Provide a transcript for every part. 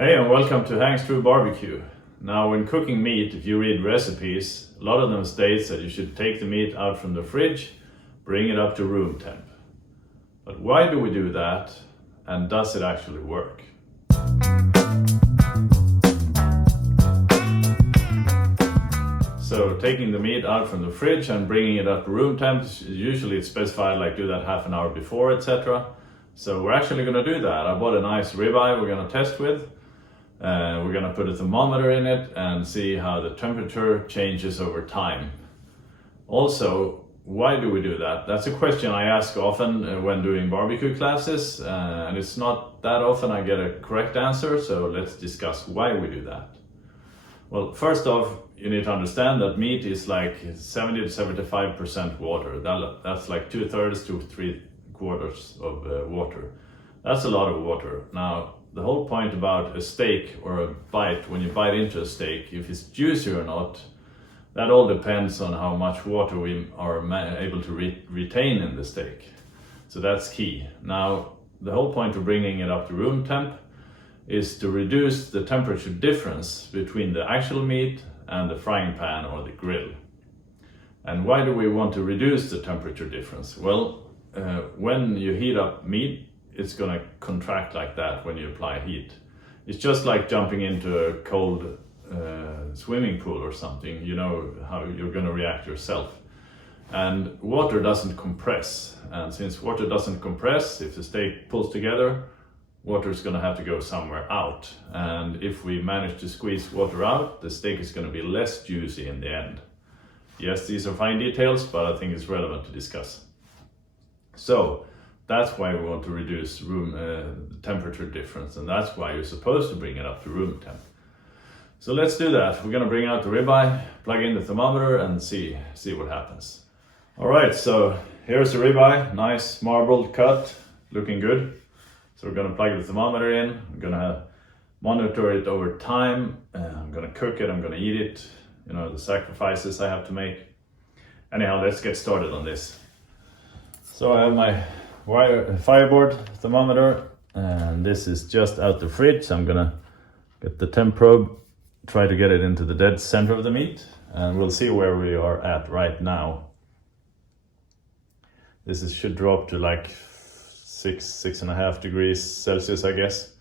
Hey, and welcome to Hank's True Barbecue. Now, when cooking meat, if you read recipes, a lot of them states that you should take the meat out from the fridge, bring it up to room temp. But why do we do that, and does it actually work? So, taking the meat out from the fridge and bringing it up to room temp, usually it's specified like do that half an hour before, etc. So we're actually going to do that. I bought a nice ribeye we're going to test with. We're going to put a thermometer in it and see how the temperature changes over time. Also, why do we do that? That's a question I ask often when doing barbecue classes, and it's not that often I get a correct answer, so let's discuss why we do that. Well, first off, you need to understand that meat is like 70 to 75% water. That's like 2/3 to 3/4 of water. That's a lot of water. Now, the whole point about a steak or a bite, when you bite into a steak, if it's juicy or not, that all depends on how much water we are able to retain in the steak. So that's key. Now, the whole point of bringing it up to room temp is to reduce the temperature difference between the actual meat and the frying pan or the grill. And why do we want to reduce the temperature difference? Well, when you heat up meat, it's going to contract like that when you apply heat. It's just like jumping into a cold swimming pool or something. You know how you're going to react yourself. And water doesn't compress. And since water doesn't compress, if the steak pulls together, water is going to have to go somewhere out. And if we manage to squeeze water out, the steak is going to be less juicy in the end. Yes, these are fine details, but I think it's relevant to discuss. So, that's why we want to reduce the temperature difference, and that's why you're supposed to bring it up to room temp. So let's do that. We're going to bring out the ribeye, plug in the thermometer, and see what happens. All right, so here's the ribeye, nice marbled cut, looking good. So we're going to plug the thermometer in. I'm going to monitor it over time. I'm going to cook it. I'm going to eat it. You know, the sacrifices I have to make. Anyhow, let's get started on this. So I have my fireboard thermometer, and this is just out the fridge. So I'm gonna get the temp probe, try to get it into the dead center of the meat, and we'll see where we are at right now. Should drop to like 6.5 degrees Celsius, I guess.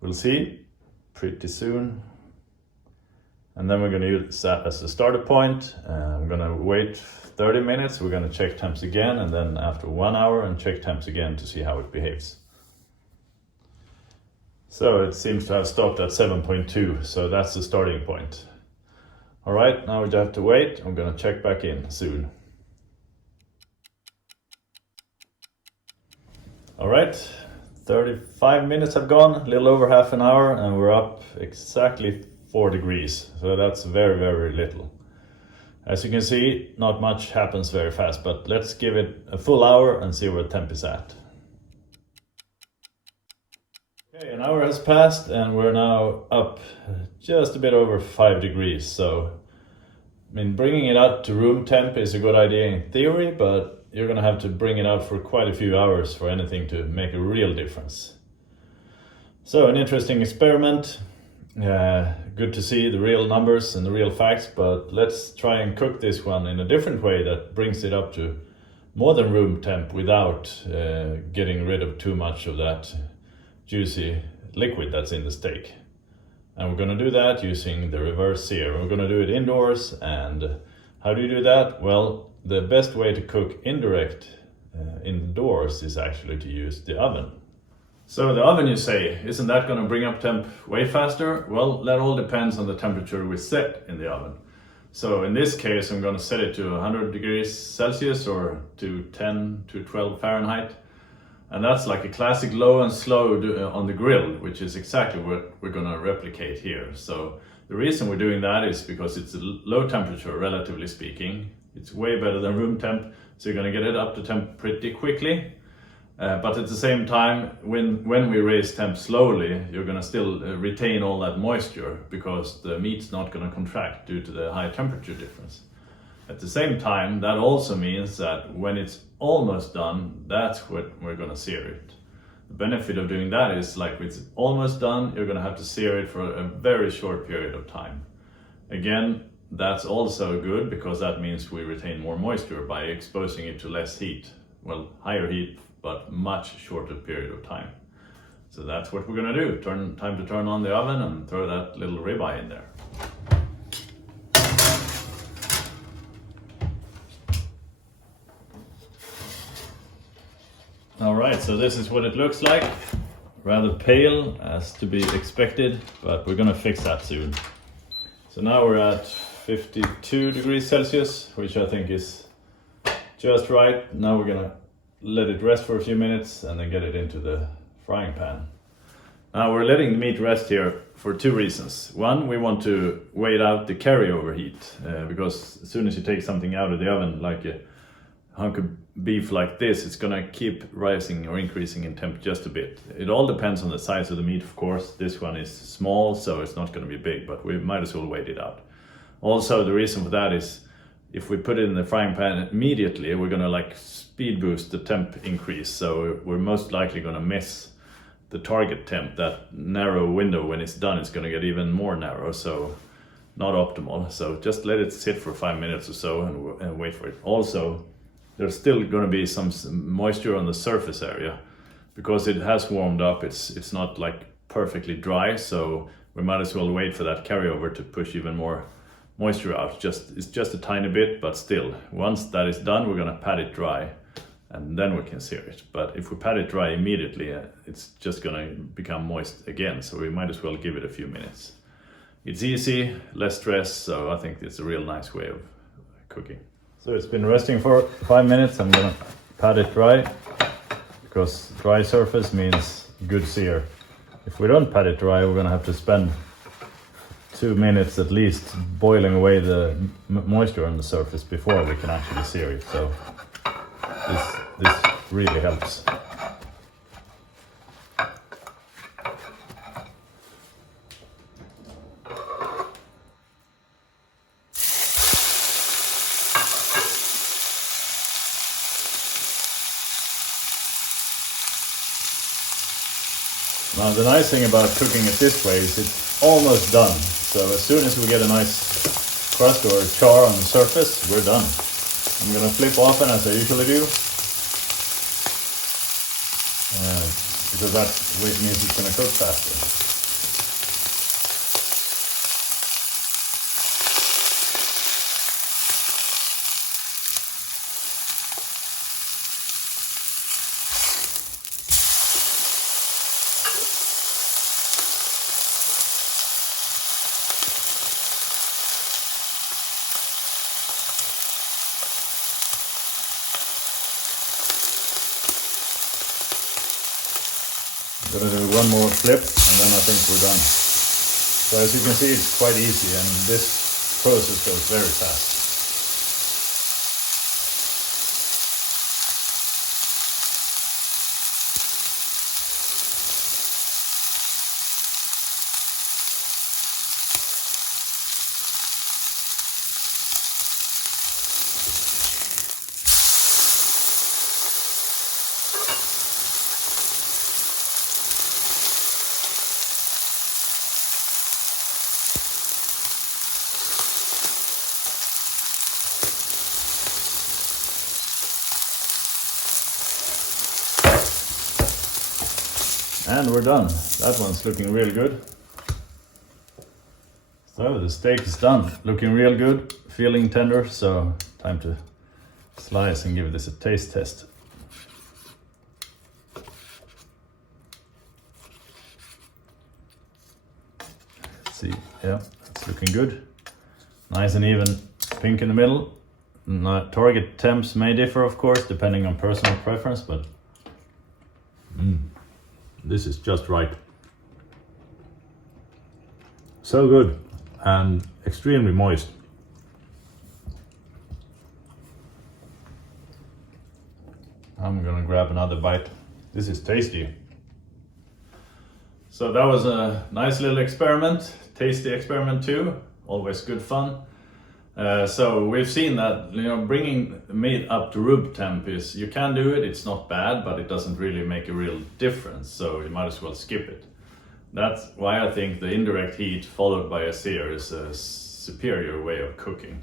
We'll see pretty soon. And then we're gonna use that as a starter point. I'm gonna wait 30 minutes, we're going to check temps again, and then after 1 hour and check temps again to see how it behaves. So it seems to have stopped at 7.2, so that's the starting point. Alright, now we just have to wait. I'm going to check back in soon. Alright, 35 minutes have gone, a little over half an hour, and we're up exactly 4 degrees, so that's very, very little. As you can see, not much happens very fast, but let's give it a full hour and see where temp is at. Okay, an hour has passed and we're now up just a bit over 5 degrees. So, I mean, bringing it out to room temp is a good idea in theory, but you're gonna have to bring it out for quite a few hours for anything to make a real difference. So, an interesting experiment. Good to see the real numbers and the real facts, but let's try and cook this one in a different way that brings it up to more than room temp without getting rid of too much of that juicy liquid that's in the steak. And we're going to do that using the reverse sear. We're going to do it indoors, and how do you do that? Well, the best way to cook indoors is actually to use the oven. So the oven, you say, isn't that going to bring up temp way faster? Well, that all depends on the temperature we set in the oven. So in this case, I'm going to set it to 100 degrees Celsius or to 10 to 12 Fahrenheit. And that's like a classic low and slow on the grill, which is exactly what we're going to replicate here. So the reason we're doing that is because it's a low temperature, relatively speaking. It's way better than room temp, so you're going to get it up to temp pretty quickly. But at the same time, when we raise temp slowly, you're going to still retain all that moisture because the meat's not going to contract due to the high temperature difference. At the same time, that also means that when it's almost done, that's when we're going to sear it. The benefit of doing that is like it's almost done, you're gonna have to sear it for a very short period of time. Again, that's also good because that means we retain more moisture by exposing it to less heat. Well, higher heat, but much shorter period of time. So that's what we're gonna do. Time to turn on the oven and throw that little ribeye in there. All right, so this is what it looks like. Rather pale as to be expected, but we're gonna fix that soon. So now we're at 52 degrees Celsius, which I think is just right. Now we're gonna let it rest for a few minutes and then get it into the frying pan. Now we're letting the meat rest here for two reasons. One, we want to wait out the carryover heat because as soon as you take something out of the oven, like a hunk of beef like this, it's gonna keep rising or increasing in temp just a bit. It all depends on the size of the meat, of course. This one is small, so it's not gonna be big, but we might as well wait it out. Also, the reason for that is if we put it in the frying pan immediately, we're gonna like speed boost the temp increase. So we're most likely gonna miss the target temp. That narrow window when it's done is gonna get even more narrow, so not optimal. So just let it sit for 5 minutes or so and wait for it. Also, there's still going to be some moisture on the surface area because it has warmed up. It's not like perfectly dry, so we might as well wait for that carryover to push even more moisture out. It's just a tiny bit, but still, once that is done, we're going to pat it dry and then we can sear it. But if we pat it dry immediately, it's just going to become moist again, so we might as well give it a few minutes. It's easy, less stress, so I think it's a real nice way of cooking. So it's been resting for 5 minutes. I'm gonna pat it dry because dry surface means good sear. If we don't pat it dry, we're gonna have to spend 2 minutes at least boiling away the moisture on the surface before we can actually sear it. So this really helps. Now the nice thing about cooking it this way is it's almost done. So as soon as we get a nice crust or char on the surface, we're done. I'm gonna flip often as I usually do. Because that means it's gonna cook faster. I'm gonna do one more flip and then I think we're done. So as you can see, it's quite easy and this process goes very fast. And we're done. That one's looking real good. So the steak is done. Looking real good, feeling tender, so time to slice and give this a taste test. Let's see, yeah, it's looking good. Nice and even pink in the middle. Target temps may differ, of course, depending on personal preference, but this is just right. So good and extremely moist. I'm gonna grab another bite. This is tasty. So that was a nice little experiment, tasty experiment too. Always good fun. So we've seen that, you know, bringing meat up to room temp is, you can do it, it's not bad, but it doesn't really make a real difference, so you might as well skip it. That's why I think the indirect heat followed by a sear is a superior way of cooking.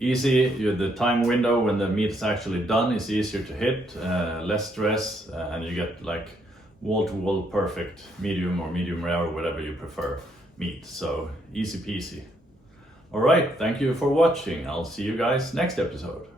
Easy, the time window when the meat is actually done is easier to hit, less stress, and you get like wall-to-wall perfect medium or medium rare or whatever you prefer meat. So easy peasy. All right, thank you for watching. I'll see you guys next episode.